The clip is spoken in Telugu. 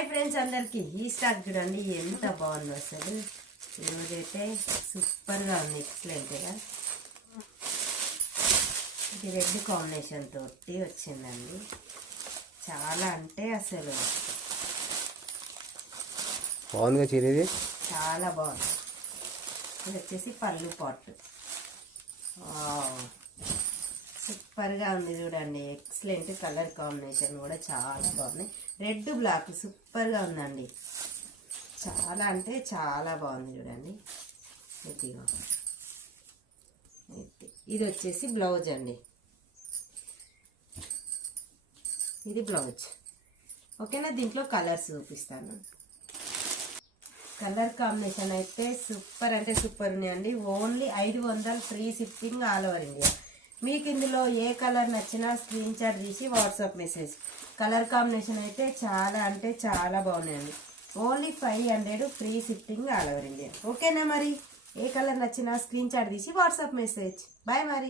హాయ్ ఫ్రెండ్స్, అందరికి ఈ స్టాక్ చూడండి ఎంత బాగుందో అసలు. ఈరోజైతే సూపర్గా ఉంది, ఎక్సలెంట్గా. ఇది రెడ్ కాంబినేషన్ తోటి వచ్చిందండి. చాలా అంటే అసలు బాగుందిగా చీర, చాలా బాగుంది. ఇది వచ్చేసి పళ్ళు పాట్, సూపర్గా ఉంది చూడండి. ఎక్సలెంట్ కలర్ కాంబినేషన్ కూడా చాలా బాగుంది. రెడ్ బ్లాక్ సూపర్గా ఉందండి. చాలా అంటే చాలా బాగుంది చూడండి. ఇది వచ్చేసి బ్లౌజ్ అండి. ఇది బ్లౌజ్, ఓకేనా. దీంట్లో కలర్స్ చూపిస్తాను. కలర్ కాంబినేషన్ అయితే సూపర్ అంటే సూపర్ ఉన్నాయండి. Only 500 free shipping all over India. మీకు ఇందులో ఏ కలర్ నచ్చినా స్క్రీన్ షాట్ తీసి వాట్సాప్ మెసేజ్. కలర్ కాంబినేషన్ అయితే చాలా అంటే చాలా బాగున్నాయండి. Only 500 free shipping all over India, ఓకేనా. మరి ఏ కలర్ నచ్చినా స్క్రీన్ షాట్ తీసి వాట్సాప్ మెసేజ్. బాయ్ మరి.